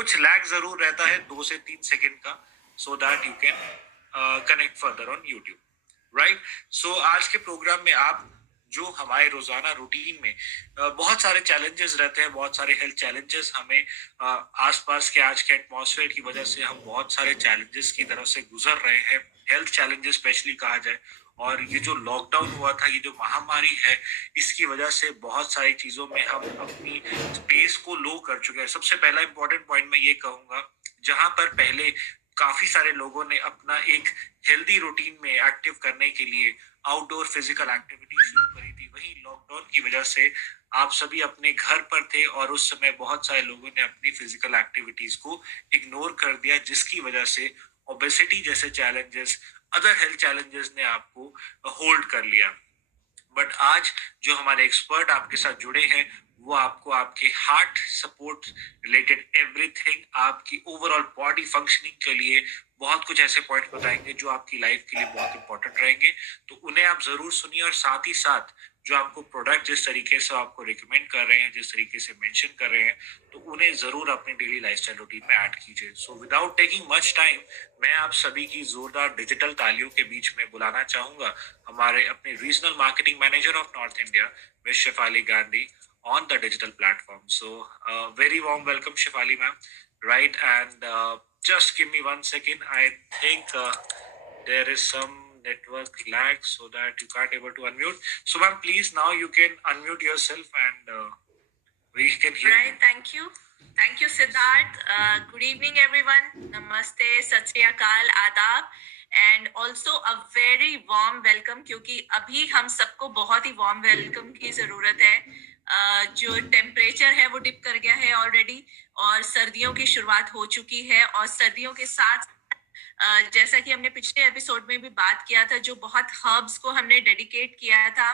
कुछ लैग जरूर रहता है 2 से 3 सेकंड का, so that you can connect further on YouTube, right. सो आज के प्रोग्राम में आप जो हमारे रोजाना रूटीन में बहुत सारे चैलेंजेस रहते हैं, बहुत सारे हेल्थ चैलेंजेस हमें आसपास के आज के एटमॉस्फेयर की वजह से हम बहुत सारे चैलेंजेस की तरफ से गुजर रहे हैं, हेल्थ चैलेंजेस स्पेशली कहा जाए। और ये जो लॉकडाउन हुआ था, ये जो महामारी है, इसकी वजह से बहुत सारी चीजों में हम अपनी स्पेस को लो कर चुके हैं। सबसे पहला इंपॉर्टेंट पॉइंट मैं ये कहूंगा, जहां पर पहले काफी सारे लोगों ने अपना एक हेल्दी रूटीन में एक्टिव करने के लिए आउटडोर फिजिकल एक्टिविटी शुरू करी थी, वहीं लॉकडाउन की वजह से आप सभी अपने घर पर थे और उस समय बहुत सारे लोगों ने अपनी फिजिकल एक्टिविटीज को इग्नोर कर दिया, जिसकी वजह से ओबेसिटी जैसे चैलेंजेस, अदर हेल्थ चैलेंजेस ने आपको होल्ड कर लिया। बट आज जो हमारे एक्सपर्ट आपके साथ जुड़े हैं, वो आपको आपके हार्ट सपोर्ट रिलेटेड एवरीथिंग, आपकी ओवरऑल बॉडी फंक्शनिंग के लिए बहुत कुछ ऐसे पॉइंट बताएंगे जो आपकी लाइफ के लिए बहुत इंपॉर्टेंट रहेंगे। तो उन्हें आप जरूर सुनिए, और साथ ही साथ जो आपको प्रोडक्ट जिस तरीके से आपको रिकमेंड कर रहे हैं, जिस तरीके से मेंशन कर रहे हैं, तो उन्हें जरूर अपने डेली लाइफस्टाइल रूटीन में ऐड कीजिए। So without taking much time, मैं आप सभी की जोरदार डिजिटल तालियों के बीच में बुलाना चाहूंगा हमारे अपने regional marketing manager of North India, miss Shefali Gandhi, on the digital platform. So, very warm welcome, Shefali ma'am. Right, and just give me 1 second. I think there is some network lag, so that you can't able to unmute. So, ma'am, please now you can unmute yourself, and we can hear you. Right, thank you. Thank you, Siddharth. Good evening, everyone. Namaste, Sat Sri Akal, Adab. And also a very warm welcome, क्योंकि अभी हम सबको बहुत ही warm welcome की जरूरत है। जो temperature है वो डिप कर गया है ऑलरेडी, और सर्दियों की शुरुआत हो चुकी है। और सर्दियों के साथ जैसा कि हमने पिछले एपिसोड में भी बात किया था, जो बहुत हर्ब्स को हमने डेडिकेट किया था,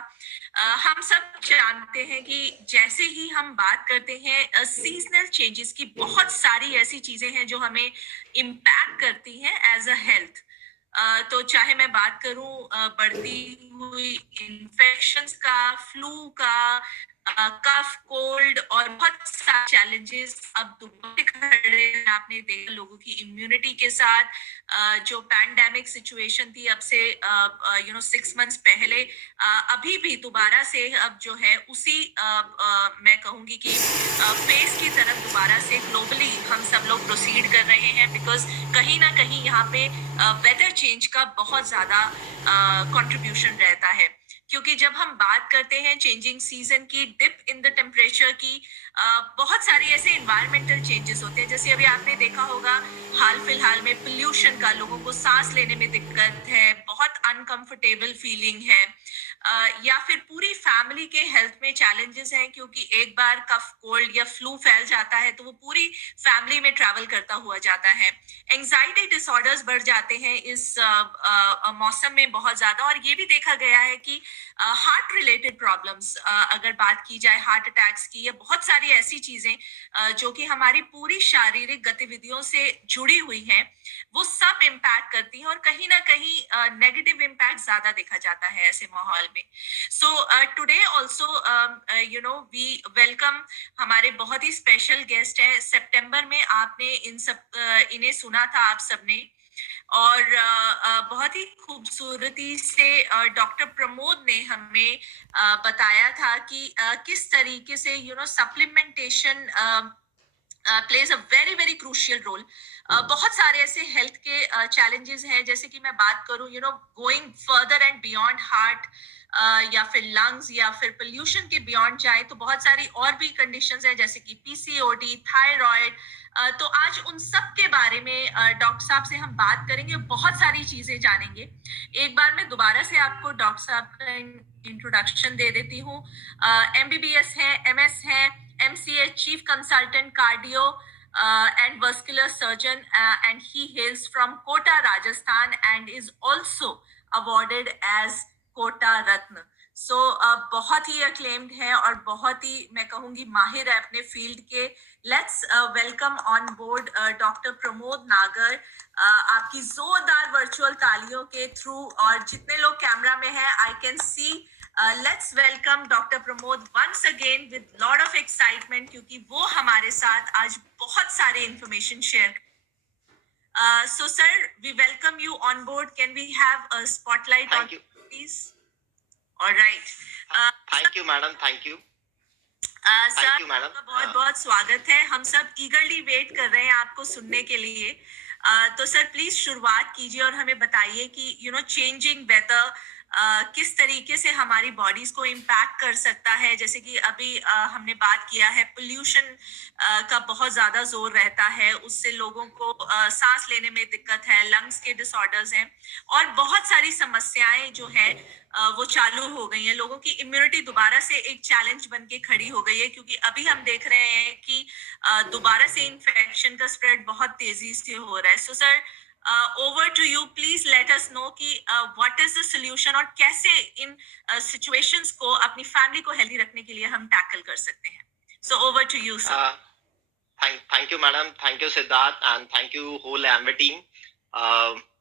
हम सब जानते हैं कि जैसे ही हम बात करते हैं सीजनल चेंजेस की, बहुत सारी ऐसी चीजें हैं जो हमें इम्पैक्ट करती हैं एज अ हेल्थ। तो चाहे मैं बात करूं बढ़ती हुई इन्फेक्शंस का, फ्लू का, कफ, कोल्ड, और बहुत सारे चैलेंजेस अब दोबारा खड़े हैं। आपने देखा लोगों की इम्यूनिटी के साथ, जो पैंडेमिक सिचुएशन थी अब से 6 मंथ्स पहले, अभी भी दोबारा से अब जो है उसी मैं कहूंगी कि फेस की तरफ दोबारा से ग्लोबली हम सब लोग प्रोसीड कर रहे हैं, बिकॉज कहीं ना कहीं यहाँ पे वेदर चेंज का बहुत ज्यादा कंट्रीब्यूशन रहता है। क्योंकि जब हम बात करते हैं चेंजिंग सीजन की, डिप इन द टेम्परेचर की, बहुत सारे ऐसे इन्वायरमेंटल चेंजेस होते हैं। जैसे अभी आपने देखा होगा हाल फिलहाल में पोल्यूशन का, लोगों को सांस लेने में दिक्कत है, बहुत अनकंफर्टेबल फीलिंग है, या फिर पूरी फैमिली के हेल्थ में चैलेंजेस हैं, क्योंकि एक बार कफ, कोल्ड या फ्लू फैल जाता है तो वो पूरी फैमिली में ट्रैवल करता हुआ जाता है। एंजाइटी डिसऑर्डर्स बढ़ जाते हैं इस मौसम में बहुत ज्यादा। और ये भी देखा गया है कि हार्ट रिलेटेड प्रॉब्लम्स, अगर बात की जाए हार्ट अटैक्स की, या बहुत सारी ऐसी चीजें जो कि हमारी पूरी शारीरिक गतिविधियों से जुड़ी हुई हैं, वो सब इम्पैक्ट करती हैं, और कहीं ना कहीं नेगेटिव इम्पैक्ट ज्यादा देखा जाता है ऐसे माहौल में। So today also we welcome हमारे बहुत ही स्पेशल गेस्ट है। सितंबर में आपने इन्हें सुना था आप सबने, और बहुत ही खूबसूरती से डॉक्टर प्रमोद ने हमें बताया था कि किस तरीके से supplementation plays a very very crucial role. बहुत सारे ऐसे हेल्थ के चैलेंजेस हैं, जैसे कि मैं बात करूं going further and beyond heart, या फिर लंग्स, या फिर पोल्यूशन के बियॉन्ड जाए तो बहुत सारी और भी कंडीशंस हैं, जैसे कि पीसीओडी, थायराइड। तो आज उन सब के बारे में डॉक्टर साहब से हम बात करेंगे, बहुत सारी चीजें जानेंगे। एक बार मैं दोबारा से आपको डॉक्टर साहब का इंट्रोडक्शन दे देती हूँ। एमबीबीएस है, एमएस है, MCA, chief consultant cardio and vascular surgeon, and he hails from Kota, Rajasthan, and is also awarded as Kota Ratna. So बहुत ही acclaimed है और बहुत ही मैं कहूँगी माहिर है अपने फील्ड के। Let's welcome on board doctor Pramod नागर। आपकी जोरदार वर्चुअल तालियों के थ्रू, और जितने लोग कैमरा में हैं, I can see Let's welcome Dr. Pramod once again with lot of excitement क्योंकि वो हमारे साथ आज बहुत सारे information share. So sir, we welcome you on board. Can we have a spotlight Thank on you. please? All right. Thank you, madam. Thank you. Sir you, madam. आपका बहुत बहुत स्वागत है. हम सब ईगरली वेट कर रहे हैं आपको सुनने के लिए. तो सर प्लीज शुरुआत कीजिए और हमें बताइए कि चेंजिंग वेदर किस तरीके से हमारी बॉडीज को इम्पैक्ट कर सकता है. जैसे कि अभी हमने बात किया है पोल्यूशन का बहुत ज्यादा जोर रहता है, उससे लोगों को सांस लेने में दिक्कत है, लंग्स के डिसऑर्डर्स हैं और बहुत सारी समस्याएं जो है वो चालू हो गई हैं. लोगों की इम्यूनिटी दोबारा से एक चैलेंज बन के खड़ी हो गई है क्योंकि अभी हम देख रहे हैं कि दोबारा से इन्फेक्शन का स्प्रेड बहुत तेजी से हो रहा है. So sir over to you, please let us know कि व्हाट इज द सॉल्यूशन और कैसे इन सिचुएशंस को अपनी फैमिली को हेल्दी रखने के लिए हम टैकल कर सकते हैं. So over to you sir. Thank you, madam. Thank you, Siddharth, and thank you whole Amway team.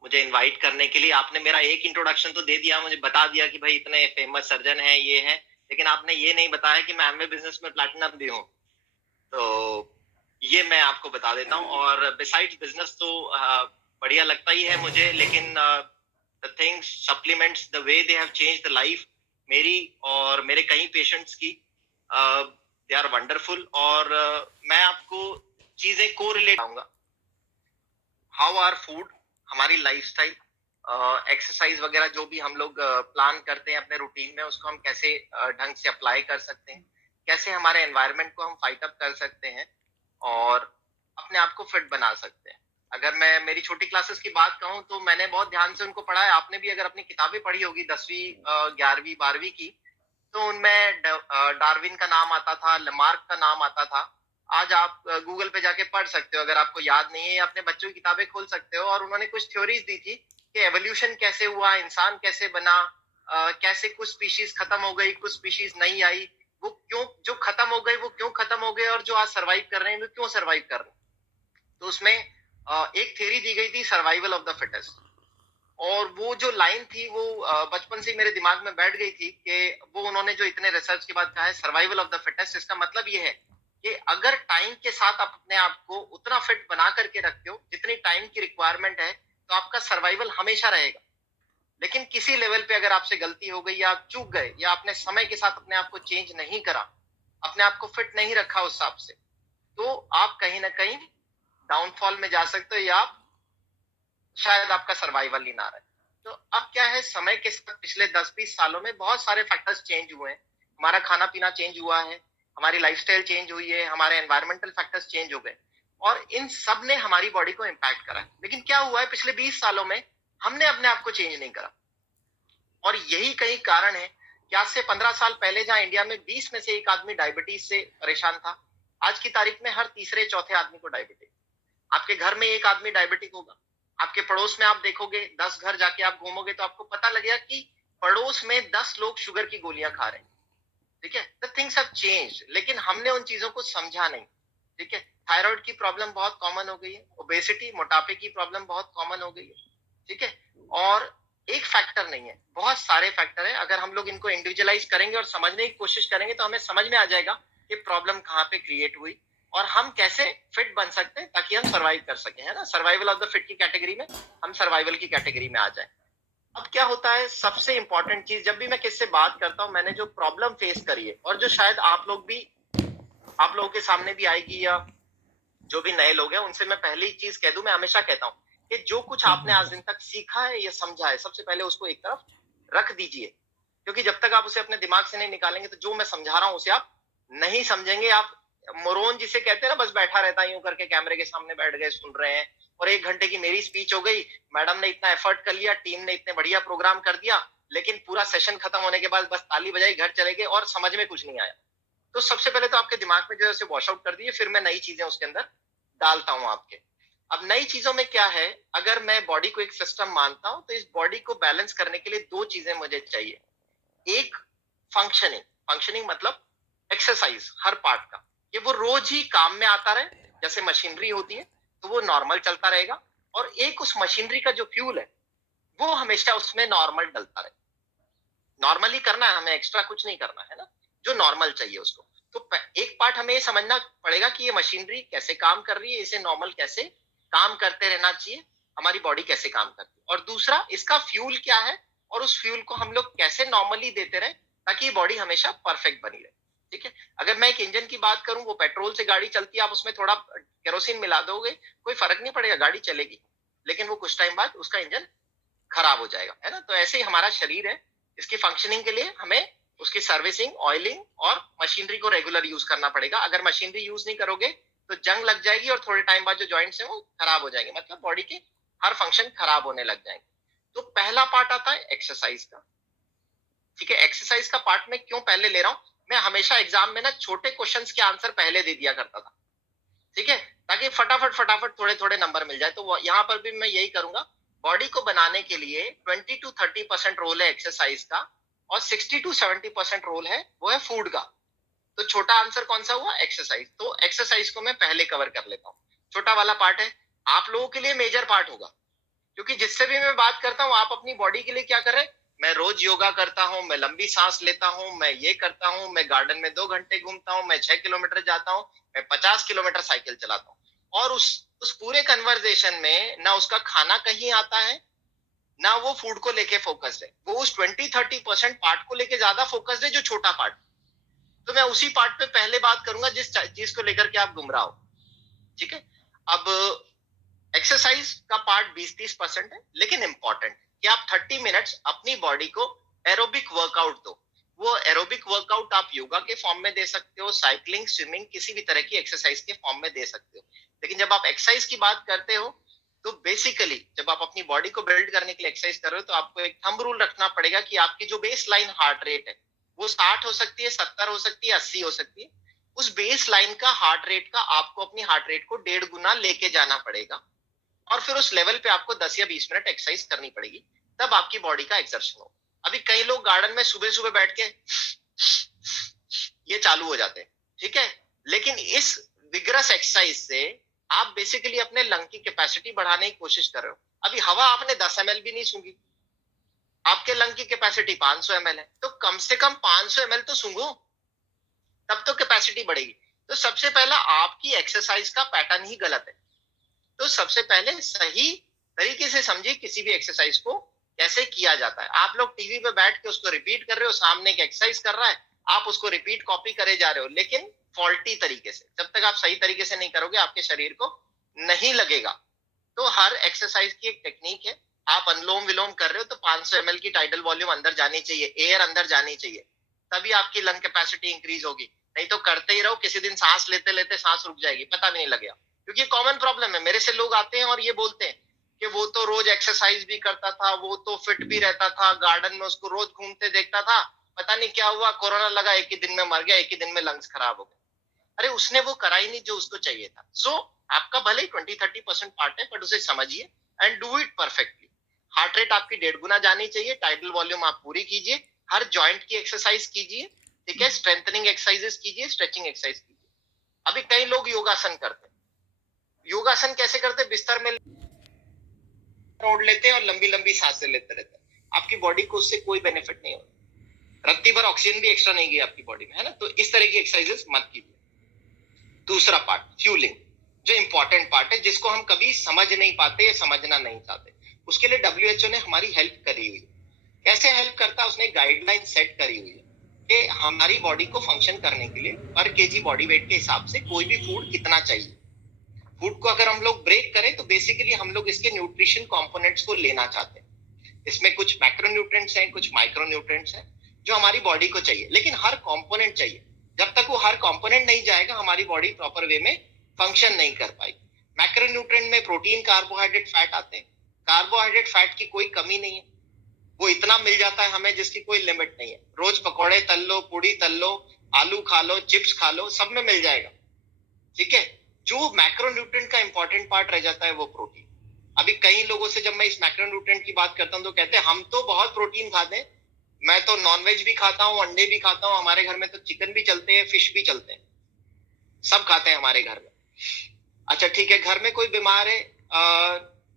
मुझे इनवाइट करने के लिए. आपने मेरा एक इंट्रोडक्शन तो दे दिया, मुझे बता दिया कि भाई इतने फेमस सर्जन हैं, ये हैं, लेकिन आपने ये नहीं बताया कि मैं एमवे बिजनेस में प्लैटिनम भी हूँ. तो ये मैं आपको बता देता हूँ. और बिसाइड्स बिजनेस तो बढ़िया लगता ही है मुझे, लेकिन the things supplements the way they have changed the life मेरी और मेरे कई पेशेंट्स की, दे आर वंडरफुल. और मैं आपको चीजें को रिलेट आऊंगा. हाउ आर फूड, हमारी लाइफस्टाइल, एक्सरसाइज वगैरह जो भी हम लोग प्लान करते हैं अपने रूटीन में, उसको हम कैसे ढंग से अप्लाई कर सकते हैं, कैसे हमारे एनवायरनमेंट को हम फाइट अप कर सकते हैं और अपने आप को फिट बना सकते हैं. अगर मैं मेरी छोटी क्लासेस की बात कहूँ तो मैंने बहुत ध्यान से उनको पढ़ा है. आपने भी अगर अपनी किताबें पढ़ी होगी 10वीं 11वीं 12वीं की, तो उनमें डार्विन का नाम आता था, लमार्क का नाम आता था. आज आप गूगल पे जाके पढ़ सकते हो अगर आपको याद नहीं है, अपने बच्चों की किताबें खोल सकते हो. और उन्होंने कुछ थ्योरीज दी थी कि एवोल्यूशन कैसे हुआ, इंसान कैसे बना, कैसे कुछ स्पीशीज खत्म हो गई, कुछ स्पीशीज नहीं आई, वो क्यों जो खत्म हो गई वो क्यों खत्म हो गए, और जो आज सर्वाइव कर रहे हैं वो क्यों सर्वाइव कर रहे हैं. तो उसमें एक थ्योरी दी गई थी सर्वाइवल ऑफ द फिटेस्ट. और वो जो लाइन थी वो बचपन से मेरे दिमाग में बैठ गई थी कि वो उन्होंने जो इतने रिसर्च के बाद कहा है सर्वाइवल ऑफ द फिटेस्ट, इसका मतलब ये है कि अगर टाइम के साथ आप अपने आप को उतना फिट बना करके रखते हो जितनी टाइम की रिक्वायरमेंट है, तो आपका सर्वाइवल हमेशा रहेगा. लेकिन किसी लेवल पे अगर आपसे गलती हो गई या आप चूक गए या आपने समय के साथ अपने आप को चेंज नहीं करा, अपने आप को फिट नहीं रखा उस हिसाब से, तो आप कहीं ना कहीं डाउनफॉल में जा सकते हो या आप शायद आपका सर्वाइवल ही ना रहे. तो अब क्या है, समय के साथ पिछले 10-20 सालों में बहुत सारे फैक्टर्स चेंज हुए हैं. हमारा खाना पीना चेंज हुआ है, हमारी लाइफस्टाइल चेंज हुई है, हमारे एनवायरमेंटल फैक्टर्स चेंज हो गए और इन सब ने हमारी बॉडी को इम्पैक्ट करा है. लेकिन क्या हुआ है, पिछले 20 सालों में हमने अपने आप को चेंज नहीं करा. और यही कई कारण है कि आज से 15 साल पहले जहां इंडिया में 20 में से एक आदमी डायबिटीज से परेशान था, आज की तारीख में हर तीसरे चौथे आदमी को डायबिटीज. आपके घर में एक आदमी डायबिटिक होगा. आपके पड़ोस में आप देखोगे, 10 घर जाके आप घूमोगे तो आपको पता लगेगा कि पड़ोस में 10 लोग शुगर की गोलियां खा रहे हैं. ठीक है, द थिंग्स हैव चेंज्ड, लेकिन हमने उन चीजों को समझा नहीं. ठीक है, थायराइड की प्रॉब्लम बहुत कॉमन हो गई है, ओबेसिटी मोटापे की प्रॉब्लम बहुत कॉमन हो गई है. ठीक है, और एक फैक्टर नहीं है, बहुत सारे फैक्टर है. अगर हम लोग इनको इंडिविजुअलाइज करेंगे और समझने की कोशिश करेंगे तो हमें समझ में आ जाएगा कि प्रॉब्लम कहाँ पे क्रिएट हुई और हम कैसे फिट बन सकते हैं ताकि हम सर्वाइव कर सकें. है ना, सर्वाइवल ऑफ द फिट की कैटेगरी में हम सर्वाइवल की कैटेगरी में आ जाए. अब क्या होता है, सबसे इंपॉर्टेंट चीज, जब भी मैं किससे बात करता हूं, मैंने जो प्रॉब्लम फेस करी है और जो शायद आप लोगों के सामने भी आएगी या जो भी नए लोग हैं उनसे मैं पहली चीज कह दूं, मैं हमेशा कहता हूं कि जो कुछ आपने आज दिन तक सीखा है या समझा है, सबसे पहले उसको एक तरफ रख दीजिए. क्योंकि जब तक आप उसे अपने दिमाग से नहीं निकालेंगे तो जो मैं समझा रहा हूं उसे आप नहीं समझेंगे. आप मोरोन जिसे कहते हैं ना, बस बैठा रहता है यूं करके, कैमरे के सामने बैठ गए, सुन रहे हैं और 1 घंटे की मेरी स्पीच हो गई, मैडम ने इतना एफर्ट कर लिया, टीम ने इतने बढ़िया प्रोग्राम कर दिया, लेकिन पूरा सेशन खत्म होने के बाद बस ताली बजाई, घर चले गए और समझ में कुछ नहीं आया. तो सबसे पहले तो आपके दिमाग में जो है उसे वॉश आउट कर दीजिए, फिर मैं नई चीजें उसके अंदर डालता हूं आपके. अब नई चीजों में क्या है, अगर मैं बॉडी को एक सिस्टम मानता हूं तो इस बॉडी को बैलेंस करने के लिए 2 चीजें मुझे चाहिए. एक फंक्शनिंग मतलब एक्सरसाइज हर पार्ट का, ये वो रोज ही काम में आता रहे, जैसे मशीनरी होती है तो वो नॉर्मल चलता रहेगा, और एक उस मशीनरी का जो फ्यूल है वो हमेशा उसमें नॉर्मल डलता रहे. नॉर्मली करना है, हमें एक्स्ट्रा कुछ नहीं करना है ना, जो नॉर्मल चाहिए उसको। तो एक पार्ट हमें ये समझना पड़ेगा कि ये मशीनरी कैसे काम कर रही है, इसे नॉर्मल कैसे काम करते रहना चाहिए, हमारी बॉडी कैसे काम करती है, और दूसरा इसका फ्यूल क्या है और उस फ्यूल को हम लोग कैसे नॉर्मली देते रहे ताकि ये बॉडी हमेशा परफेक्ट बनी रहे। ठीक है, अगर मैं एक इंजन की बात करूं, वो पेट्रोल से गाड़ी चलती है, आप उसमें थोड़ा केरोसिन मिला दोगे, कोई फर्क नहीं पड़ेगा, गाड़ी चलेगी, लेकिन वो कुछ टाइम बाद उसका इंजन खराब हो जाएगा, है ना। तो ऐसे ही हमारा शरीर है, इसकी फंक्शनिंग के लिए हमें उसकी सर्विसिंग, ऑयलिंग और मशीनरी को रेगुलर यूज करना पड़ेगा। अगर मशीनरी यूज नहीं करोगे तो जंग लग जाएगी और थोड़े टाइम बाद जो जॉइंट्स हैं वो खराब हो जाएंगे, मतलब बॉडी के हर फंक्शन खराब होने लग जाएंगे। तो पहला पार्ट आता है एक्सरसाइज का। ठीक है, एक्सरसाइज का पार्ट में क्यों पहले ले रहा हूं, मैं हमेशा एग्जाम में ना छोटे क्वेश्चंस के आंसर पहले दे दिया करता था, ठीक है, ताकि फटाफट फटाफट थोड़े थोड़े नंबर मिल जाए। तो यहाँ पर भी मैं यही करूंगा, बॉडी को बनाने के लिए 20 to 30% रोल है एक्सरसाइज का और 60 to 70% रोल है वो है फूड का। तो छोटा आंसर कौन सा हुआ, एक्सरसाइज। तो एक्सरसाइज को मैं पहले कवर कर लेता हूँ, छोटा वाला पार्ट है, आप लोगों के लिए मेजर पार्ट होगा, क्योंकि जिससे भी मैं बात करता हूँ आप अपनी बॉडी के लिए क्या कर रहे हैं, मैं रोज योगा करता हूँ, मैं लंबी सांस लेता हूँ, मैं ये करता हूँ, मैं गार्डन में 2 घंटे घूमता हूँ, मैं 6 किलोमीटर जाता हूँ, मैं 50 किलोमीटर साइकिल चलाता हूँ, और उस पूरे कन्वर्सेशन में ना उसका खाना कहीं आता है, ना वो फूड को लेके फोकस्ड है, वो उस 20-30% पार्ट को लेके ज्यादा फोकस्ड है जो छोटा पार्ट। तो मैं उसी पार्ट पे पहले बात करूंगा जिस चीज को लेकर के आप गुमराह हो। ठीक है, अब एक्सरसाइज का पार्ट 20-30% है, लेकिन इंपॉर्टेंट है कि आप 30 मिनट्स अपनी बॉडी को एरोबिक वर्कआउट दो। वो एरोबिक वर्कआउट आप योगा के फॉर्म में दे सकते हो, साइकिलिंग, स्विमिंग, किसी भी तरह की एक्सरसाइज के फॉर्म में दे सकते हो। लेकिन जब आप एक्सरसाइज की बात करते हो तो बेसिकली जब आप अपनी बॉडी को बिल्ड करने के लिए एक्सरसाइज कर रहे हो तो आपको एक थंब रूल रखना पड़ेगा कि आपकी जो बेस लाइन हार्ट रेट है वो 60 हो सकती है, 70 हो सकती है, 80 हो सकती है। उस बेस लाइन का हार्ट रेट का आपको अपनी हार्ट रेट को 1.5 गुना लेके जाना पड़ेगा, और फिर उस लेवल पे आपको 10 या 20 मिनट एक्सरसाइज करनी पड़ेगी, तब आपकी बॉडी का एक्सर्शन हो। अभी कई लोग गार्डन में सुबह सुबह बैठ के ये चालू हो जाते हैं, ठीक है, लेकिन इस विग्रस एक्सरसाइज से आप बेसिकली अपने लंग की कैपेसिटी बढ़ाने की कोशिश कर रहे हो। अभी हवा आपने 10 ml भी नहीं सूंघी, आपके लंग की कैपेसिटी 500 ml है, तो कम से कम 500 ml तो सूंघो, तब तो कैपेसिटी बढ़ेगी। तो सबसे पहला आपकी एक्सरसाइज का पैटर्न ही गलत है। तो सबसे पहले सही तरीके से समझिए किसी भी एक्सरसाइज को कैसे किया जाता है। आप लोग टीवी पे बैठ के उसको रिपीट कर रहे हो, सामने एक एक्सरसाइज कर रहा है, आप उसको रिपीट कॉपी करे जा रहे हो, लेकिन फॉल्टी तरीके से। जब तक आप सही तरीके से नहीं करोगे आपके शरीर को नहीं लगेगा। तो हर एक्सरसाइज की एक टेक्निक है। आप अनुलोम विलोम कर रहे हो तो 500 ml की टाइडल वॉल्यूम अंदर जानी चाहिए, एयर अंदर जानी चाहिए, तभी आपकी लंग कैपेसिटी इंक्रीज होगी। नहीं तो करते ही रहो, किसी दिन सांस लेते लेते सांस रुक जाएगी, पता भी नहीं लगेगा। क्योंकि कॉमन प्रॉब्लम है, मेरे से लोग आते हैं और ये बोलते हैं कि वो तो रोज एक्सरसाइज भी करता था, वो तो फिट भी रहता था, गार्डन में उसको रोज घूमते देखता था, पता नहीं क्या हुआ, कोरोना लगा, एक ही दिन में मर गया, एक ही दिन में लंग्स खराब हो गए। अरे उसने वो करा ही नहीं जो उसको चाहिए था। सो आपका भले ही 20-30% पार्ट है, बट उसे समझिए and do it perfectly. Heart rate आपकी 1.5 गुना जानी चाहिए, टाइडल वॉल्यूम आप पूरी कीजिए, हर जॉइंट की एक्सरसाइज कीजिए, ठीक है, स्ट्रेंथनिंग एक्सरसाइजेस कीजिए, स्ट्रेचिंग एक्सरसाइज कीजिए। अभी कई लोग योगासन करते हैं। योगासन कैसे करते हैं, बिस्तर में ओढ़ लेते हैं और लंबी लंबी सांसें लेते रहते हैं। आपकी बॉडी को उससे कोई बेनिफिट नहीं होता, रत्ती भर ऑक्सीजन भी एक्स्ट्रा नहीं गई आपकी बॉडी में, है ना। तो इस तरह की एक्सरसाइजेस मत कीजिए। दूसरा पार्ट फ्यूलिंग, जो इंपॉर्टेंट पार्ट है, जिसको हम कभी समझ नहीं पाते या समझना नहीं चाहते। उसके लिए WHO ने हमारी हेल्प करी हुई। कैसे हेल्प करता है, उसने गाइडलाइन सेट करी हुई है कि हमारी बॉडी को फंक्शन करने के लिए पर केजी बॉडी वेट के हिसाब से कोई भी फूड कितना चाहिए। फूड को अगर हम लोग ब्रेक करें तो बेसिकली हम लोग इसके न्यूट्रिशन कंपोनेंट्स को लेना चाहते हैं। इसमें कुछ मैक्रोन्यूट्रिएंट्स हैं, कुछ माइक्रोन्यूट्रिएंट्स हैं जो हमारी बॉडी को चाहिए, लेकिन हर कंपोनेंट चाहिए। जब तक वो हर कंपोनेंट नहीं जाएगा हमारी बॉडी प्रॉपर वे में फंक्शन नहीं कर पाएगी। मैक्रोन्यूट्रिएंट में प्रोटीन, कार्बोहाइड्रेट, फैट आते हैं। कार्बोहाइड्रेट, फैट की कोई कमी नहीं है, वो इतना मिल जाता है हमें जिसकी कोई लिमिट नहीं है। रोज पकौड़े तल लो, पूड़ी तल लो, आलू खा लो, चिप्स खा लो, सब में मिल जाएगा, ठीक है। जो मैक्रोन्यूट्रिएंट का इंपॉर्टेंट पार्ट रह जाता है वो प्रोटीन। अभी कई लोगों से जब मैं इस मैक्रोन्यूट्रिएंट की बात करता हूँ तो कहते हैं हम तो बहुत प्रोटीन खाते हैं, मैं तो नॉनवेज भी खाता हूँ, अंडे भी खाता हूँ, हमारे घर में तो चिकन भी चलते हैं, फिश भी चलते हैं, सब खाते हैं हमारे घर में। अच्छा ठीक है, घर में कोई बीमार है,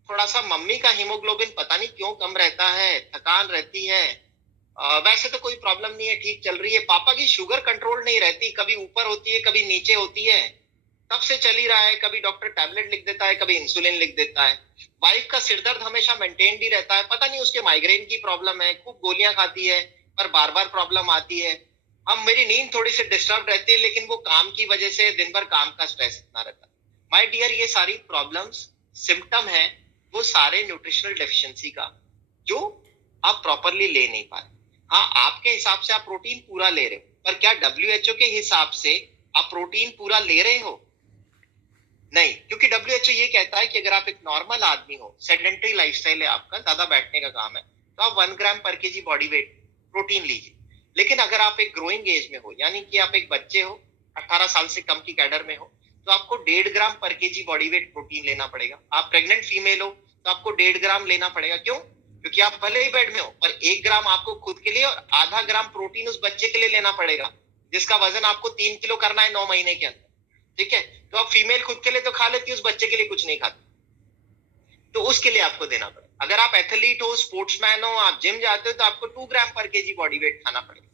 थोड़ा सा मम्मी का हीमोग्लोबिन पता नहीं क्यों कम रहता है, थकान रहती है, वैसे तो कोई प्रॉब्लम नहीं है, ठीक चल रही है। पापा की शुगर कंट्रोल नहीं रहती, कभी ऊपर होती है कभी नीचे होती है, तब से चल ही रहा है। कभी डॉक्टर टैबलेट लिख देता है, कभी इंसुलिन लिख देता है। वाइफ का सिरदर्द हमेशा मेंटेन ही रहता है, पता नहीं उसके माइग्रेन की प्रॉब्लम है, खूब गोलियां खाती है पर बार बार प्रॉब्लम आती है। हम मेरी नींद थोड़ी सी डिस्टर्ब रहती है, लेकिन वो काम की वजह से दिन भर काम का स्ट्रेस इतना रहता है। माय डियर, ये सारी प्रॉब्लम्स सिम्टम है वो सारे न्यूट्रिशनल डेफिशिएंसी का, जो आप प्रॉपरली ले नहीं पा रहे। हाँ, आपके हिसाब से आप प्रोटीन पूरा ले रहे हो, पर क्या WHO के हिसाब से आप प्रोटीन पूरा ले रहे हो? नहीं, क्योंकि WHO ये कहता है कि अगर आप एक नॉर्मल आदमी हो, सेडेंटरी लाइफस्टाइल है आपका, ज्यादा बैठने का काम है, तो आप 1 ग्राम पर केजी बॉडी वेट प्रोटीन लीजिए। लेकिन अगर आप एक ग्रोइंग एज में हो, यानी कि आप एक बच्चे हो, 18 साल से कम की कैडर में हो, तो आपको 1.5 ग्राम पर केजी बॉडी वेट प्रोटीन लेना पड़ेगा। आप प्रेग्नेंट फीमेल हो तो आपको 1.5 ग्राम लेना पड़ेगा। क्यों? क्योंकि आप भले ही बेड में हो, पर 1 ग्राम आपको खुद के लिए और आधा ग्राम प्रोटीन उस बच्चे के लिए लेना पड़ेगा, जिसका वजन आपको 3 किलो करना है 9 महीने के अंदर। ठीक है, तो आप फीमेल खुद के लिए तो खा लेती है, उस बच्चे के लिए कुछ नहीं खाती, तो उसके लिए आपको देना पड़ेगा। अगर आप एथलीट हो, स्पोर्ट्समैन हो, आप जिम जाते हो, तो आपको 2 ग्राम पर केजी बॉडी वेट खाना पड़ेगा।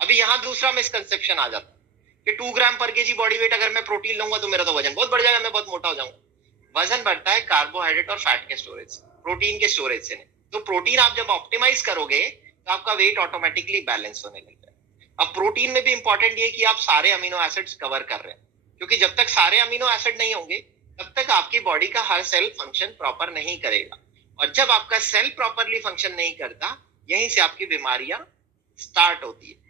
अभी यहाँ दूसरा मिसकंसेप्शन आ जाता है कि 2 ग्राम पर केजी बॉडी वेट अगर मैं प्रोटीन लूंगा तो मेरा तो वजन बहुत बढ़ जाएगा, मैं बहुत मोटा हो जाऊंगा। वजन बढ़ता है कार्बोहाइड्रेट और फैट के स्टोरेज से, प्रोटीन के स्टोरेज से नहीं। तो प्रोटीन आप जब ऑप्टिमाइज करोगे तो आपका वेट ऑटोमेटिकली बैलेंस होने लगता है। अब प्रोटीन में भी इंपॉर्टेंट ये कि आप सारे अमीनो एसिड्स कवर कर रहे हैं, क्योंकि जब तक सारे अमीनो एसिड नहीं होंगे तब तक आपकी बॉडी का हर सेल फंक्शन प्रॉपर नहीं करेगा, और जब आपका सेल प्रॉपरली फंक्शन नहीं करता, यहीं से आपकी बीमारियां स्टार्ट होती है।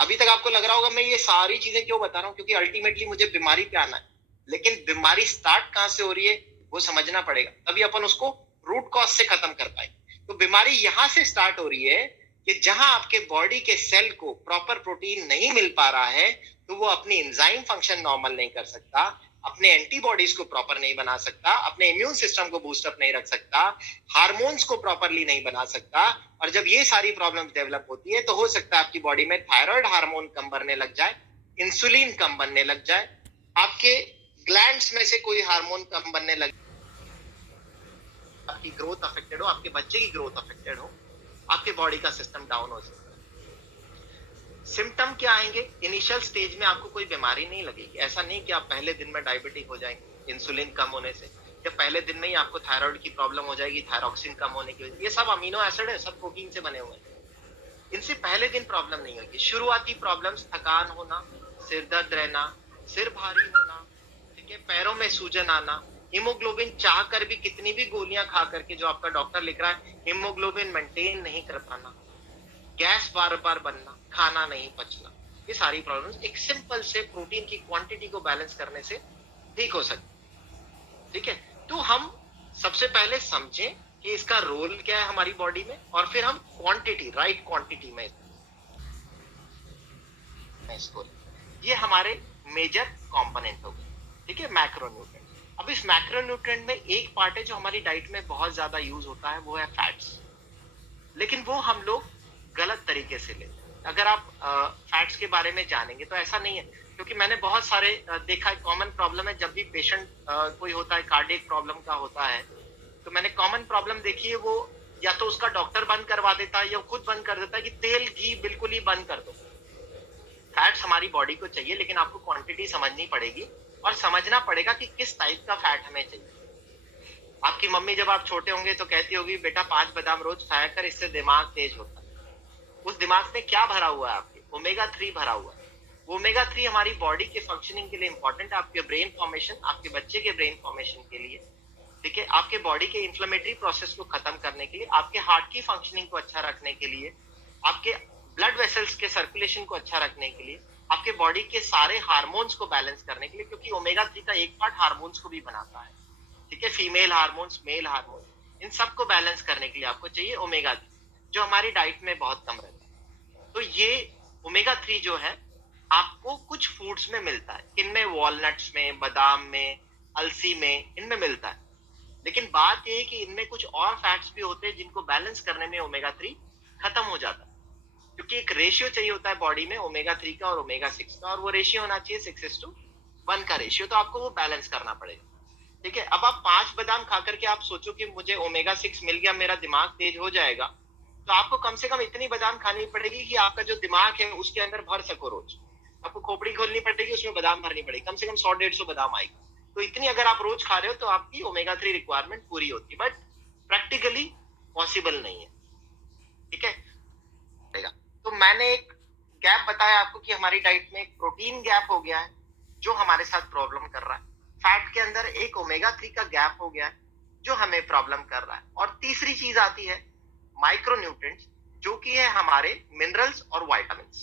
अभी तक आपको लग रहा होगा मैं ये सारी चीजें क्यों बता रहा हूँ, क्योंकि अल्टीमेटली मुझे बीमारी पे आना है, लेकिन बीमारी स्टार्ट कहां से हो रही है वो समझना पड़ेगा, तभी अपन उसको रूट कॉज से खत्म कर पाएंगे। तो बीमारी यहां से स्टार्ट हो रही है कि जहां आपके बॉडी के सेल को प्रॉपर प्रोटीन नहीं मिल पा रहा है, तो वो अपनी एंजाइम फंक्शन नॉर्मल नहीं कर सकता, अपने एंटीबॉडीज को प्रॉपर नहीं बना सकता, अपने इम्यून सिस्टम को बूस्टअप नहीं रख सकता, हार्मोन्स को प्रॉपरली नहीं बना सकता। और जब ये सारी प्रॉब्लम्स डेवलप होती है तो हो सकता है आपकी बॉडी में थायराइड हार्मोन कम बनने लग जाए, इंसुलिन कम बनने लग जाए, आपके ग्लैंड्स में से कोई हार्मोन कम बनने लग, आपकी ग्रोथ अफेक्टेड हो, आपके बच्चे की ग्रोथ अफेक्टेड हो, आपके बॉडी का सिस्टम डाउन हो सकता है। सिम्टम क्या आएंगे? इनिशियल स्टेज में आपको कोई बीमारी नहीं लगेगी, ऐसा नहीं कि आप पहले दिन में डायबिटिक हो जाएंगे इंसुलिन कम होने से, या पहले दिन में ही आपको थायराइड की प्रॉब्लम हो जाएगी थायरॉक्सिन कम होने की वजह। ये सब अमीनो एसिड है, सब प्रोटीन से बने हुए हैं, इनसे पहले दिन प्रॉब्लम नहीं होगी। शुरुआती प्रॉब्लम्स थकान होना, सिर दर्द रहना, सिर भारी होना, ठीक है, पैरों में सूजन आना, हीमोग्लोबिन चाह कर भी कितनी भी गोलियां खा करके जो आपका डॉक्टर लिख रहा है हीमोग्लोबिन मेंटेन नहीं कर पाना, गैस बार बार बनना, खाना नहीं पचना, ये सारी प्रॉब्लम्स एक सिंपल से प्रोटीन की क्वांटिटी को बैलेंस करने से ठीक हो सकती। ठीक है, तो हम सबसे पहले समझें कि इसका रोल क्या है हमारी बॉडी में, और फिर हम क्वांटिटी, राइट क्वांटिटी में इसको, ये हमारे मेजर कंपोनेंट हो गए। ठीक है, मैक्रोन्यूट्रिएंट। अब इस मैक्रोन्यूट्रिएंट में एक पार्ट है जो हमारी डाइट में बहुत ज्यादा यूज होता है, वो है फैट्स, लेकिन वो हम लोग गलत तरीके से लेते हैं। अगर आप फैट्स के बारे में जानेंगे तो ऐसा नहीं है, क्योंकि मैंने बहुत सारे देखा है, कॉमन प्रॉब्लम है जब भी पेशेंट कोई होता है कार्डियक प्रॉब्लम का होता है, तो मैंने कॉमन प्रॉब्लम देखी है, वो या तो उसका डॉक्टर बंद करवा देता है या खुद बंद कर देता है कि तेल घी बिल्कुल ही बंद कर दो। फैट्स हमारी बॉडी को चाहिए, लेकिन आपको क्वांटिटी समझनी पड़ेगी और समझना पड़ेगा कि किस टाइप का फैट हमें चाहिए। आपकी मम्मी जब आप छोटे होंगे तो कहती होगी बेटा 5 बादाम रोज खाया कर, इससे दिमाग तेज होता है। उस दिमाग में क्या भरा हुआ है? आपके ओमेगा 3 भरा हुआ है। ओमेगा 3 हमारी बॉडी के फंक्शनिंग के लिए इंपॉर्टेंट है, आपके ब्रेन फॉर्मेशन, आपके बच्चे के ब्रेन फॉर्मेशन के लिए, ठीक है, आपके बॉडी के इन्फ्लेमेटरी प्रोसेस को खत्म करने के लिए, आपके हार्ट की फंक्शनिंग को अच्छा रखने के लिए, आपके ब्लड वेसल्स के सर्कुलेशन को अच्छा रखने के लिए, आपके बॉडी के सारे हार्मोन्स को बैलेंस करने के लिए, क्योंकि ओमेगा 3 का एक पार्ट हार्मोन्स को भी बनाता है। ठीक है, फीमेल हार्मोन्स, मेल हार्मोन्स, इन सबको बैलेंस करने के लिए आपको चाहिए ओमेगा 3, जो हमारी डाइट में बहुत कम रहता है। तो ये ओमेगा 3 जो है आपको कुछ फूड्स में मिलता है, इनमें वॉलनट्स में, बादाम में, अलसी में, इनमें मिलता है। लेकिन बात ये है कि इनमें कुछ और फैट्स भी होते हैं जिनको बैलेंस करने में ओमेगा 3 खत्म हो जाता है, क्योंकि एक रेशियो चाहिए होता है बॉडी में ओमेगा 3 का और ओमेगा 6 का, और वो रेशियो होना चाहिए 6:1 का रेशियो, तो आपको वो बैलेंस करना पड़ेगा। ठीक है, अब आप 5 बादाम खा करके आप सोचो कि मुझे ओमेगा 6 मिल गया, मेरा दिमाग तेज हो जाएगा, तो आपको कम से कम इतनी बादाम खानी पड़ेगी कि आपका जो दिमाग है उसके अंदर भर सको रोज। आपको खोपड़ी खोलनी पड़ेगी, उसमें बादाम भरनी पड़ेगी, कम से कम 100-150 बादाम आएगी। तो इतनी अगर आप रोज खा रहे हो तो आपकी ओमेगा 3 रिक्वायरमेंट पूरी होती है, बट प्रैक्टिकली पॉसिबल नहीं है। ठीक है, तो मैंने एक गैप बताया आपको कि हमारी डाइट में एक प्रोटीन गैप हो गया है जो हमारे साथ प्रॉब्लम कर रहा है। फैट के अंदर एक ओमेगा 3 का गैप हो गया है जो हमें प्रॉब्लम कर रहा है। और तीसरी चीज आती है माइक्रोन्यूट्रिएंट्स, जो कि है हमारे मिनरल्स और विटामिन्स,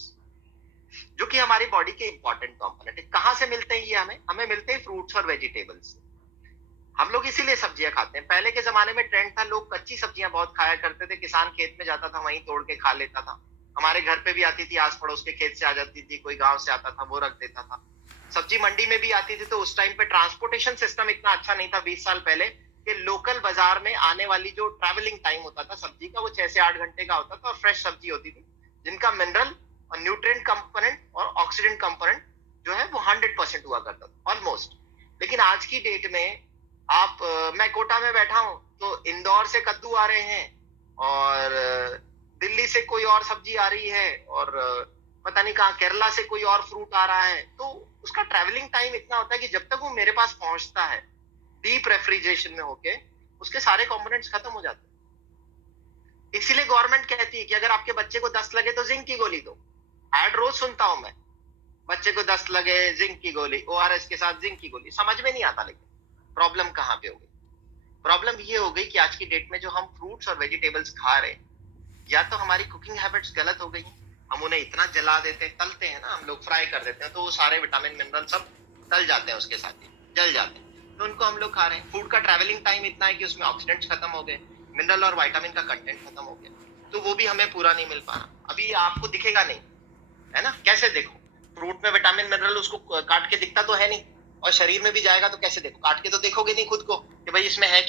जो कि हमारी बॉडी के इंपॉर्टेंट कंपोनेंट है। कहां से मिलते हैं ये? हमें मिलते हैं फ्रूट्स और वेजिटेबल्स। हम लोग इसीलिए सब्जियां खाते हैं। पहले के जमाने में ट्रेंड था, लोग कच्ची सब्जियां बहुत खाया करते थे। किसान खेत में जाता था, वहीं तोड़ के खा लेता था। हमारे घर पे भी आती थी, आस पड़ोस के खेत से आ जाती थी, कोई गांव से आता था वो रख देता था। सब्जी मंडी में भी आती थी, तो उस टाइम पे ट्रांसपोर्टेशन सिस्टम इतना अच्छा नहीं था 20 साल पहले, कि लोकल बाजार में आने वाली जो ट्रैवलिंग टाइम होता था सब्जी का, वो 6 से 8 घंटे का होता था। और फ्रेश सब्जी होती थी जिनका मिनरल और न्यूट्रिएंट कंपोनेंट और ऑक्सीडेंट कंपोनेंट जो है वो 100% हुआ करता था ऑलमोस्ट। लेकिन आज की डेट में मैं कोटा में बैठा हूं तो इंदौर से कद्दू आ रहे हैं, और दिल्ली से कोई और सब्जी आ रही है, और पता नहीं कहाँ केरला से कोई और फ्रूट आ रहा है। तो उसका ट्रैवलिंग टाइम इतना होता है कि जब तक वो मेरे पास पहुंचता है डीप रेफ्रिजरेशन में होके, उसके सारे कंपोनेंट्स खत्म हो जाते हैं। इसीलिए गवर्नमेंट कहती है कि अगर आपके बच्चे को दस्त लगे तो जिंक की गोली दो। ऐड रोज सुनता हूं मैं, बच्चे को दस्त लगे जिंक की गोली, ORS के साथ जिंक की गोली। समझ में नहीं आता। लेकिन प्रॉब्लम कहाँ पे हो गई? प्रॉब्लम ये हो गई कि आज की डेट में जो हम फ्रूट्स और वेजिटेबल्स खा रहे हैं, या तो हमारी कुकिंग हैबिट्स गलत हो गई, हम उन्हें इतना जला देते हैं, तलते हैं ना हम लोग, फ्राई कर देते हैं, तो वो सारे विटामिन मिनरल सब तल जाते हैं, उसके साथ ही जल जाते हैं। तो उनको हम लोग खा रहे हैं। फूड का ट्रैवलिंग टाइम इतना है कि उसमें ऑक्सीडेंट्स खत्म हो गए, मिनरल और विटामिन का कंटेंट खत्म हो गया, तो वो भी हमें पूरा नहीं मिल पा रहा। अभी आपको दिखेगा नहीं, है ना? कैसे देखो? फ्रूट में विटामिन मिनरल उसको काट के दिखता तो है नहीं, और शरीर में भी जाएगा तो कैसे देखो? काट के तो देखोगे नहीं खुद को कि भाई इसमें है कि